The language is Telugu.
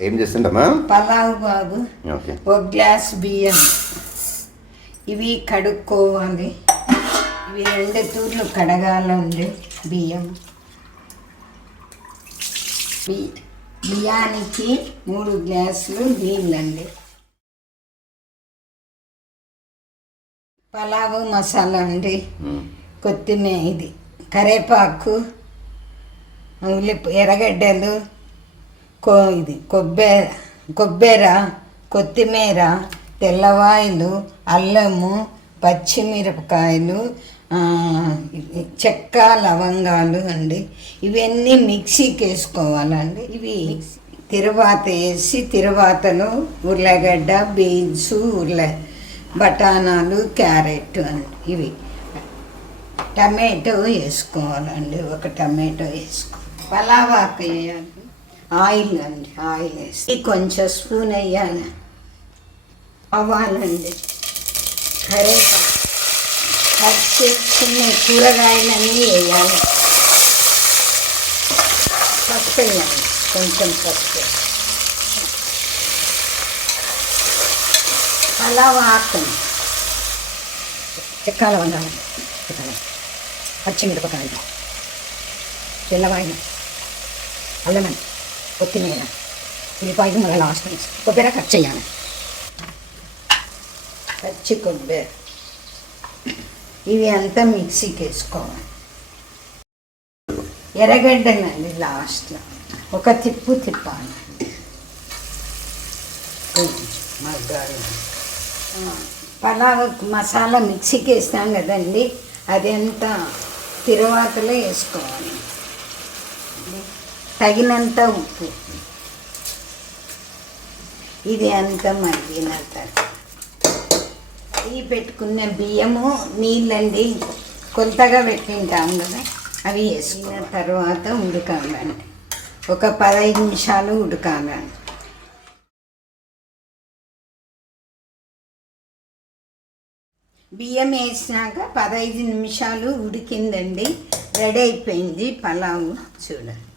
ఏం చేస్తుండమ్మా పలావ్ బాబు. ఒక గ్లాస్ బియ్యం. ఇవి కడుక్కోవాలి. ఇవి రెండు తూర్లు కడగాలండి బియ్యం. బియ్యానికి మూడు గ్లాసులు నీళ్ళండి. పలావు మసాలా అండి. కొత్తిమీర ఇది. కరేపాకు ఉల్లి ఎర్రగడ్డలు కో ఇది కొబ్బెర కొబ్బెర కొత్తిమీర తెల్లవాయిలు అల్లము పచ్చిమిరపకాయలు చెక్క లవంగాలు అండి. ఇవన్నీ మిక్సీకి వేసుకోవాలండి ఇవి తిరువాత వేసి తిరువాతలో ఉర్లగడ్డ బీన్స్ ఉర్ల బఠానాలు క్యారెట్ అండి. ఇవి టమాటో వేసుకోవాలండి. ఒక టమాటో వేసుకో పలావాకు వేయాలి. ఆయిల్ అండి ఆయిల్ వేసి కొంచెం స్పూన్ వేయాలి అవ్వాలండి. కరేపాకు కట్ చేసుకున్న కూరగాయలన్నీ వేయాలి పసుపు వేయాలి కొంచెం పసుపు. పలావ్ ఆకండి చిక్కాల వండాలి. పచ్చిమిరపకాయలు. తెల్లవాయిన. అల్లమండి కొత్తిమీర ఉల్లిపాయలు మళ్ళీ లాస్ట్ కొబ్బరి కట్ చేయాలి పచ్చి కొబ్బరి ఇవి అంతా మిక్సీకి వేసుకోవాలి ఎర్రగడ్డనండి లాస్ట్లో ఒక తిప్పు తిప్పాలి మగ్గాలి పలావ్ మసాలా మిక్సీకి వేస్తాం కదండి అది అంతా తిరువాతలో వేసుకోవాలి తగినంత ఉప్పు. ఇది అంతా మగ్గినంత ఈ పెట్టుకున్న బియ్యము నీళ్ళండి కొంతగా పెట్టింటాం కదా అవి వేసుకున్న తర్వాత ఉడకాలండి ఒక పదహైదు నిమిషాలు ఉడకాలండి బియ్యం వేసినాక పదహైదు నిమిషాలు ఉడికిందండి. రెడీ అయిపోయింది పలావు. చూడండి.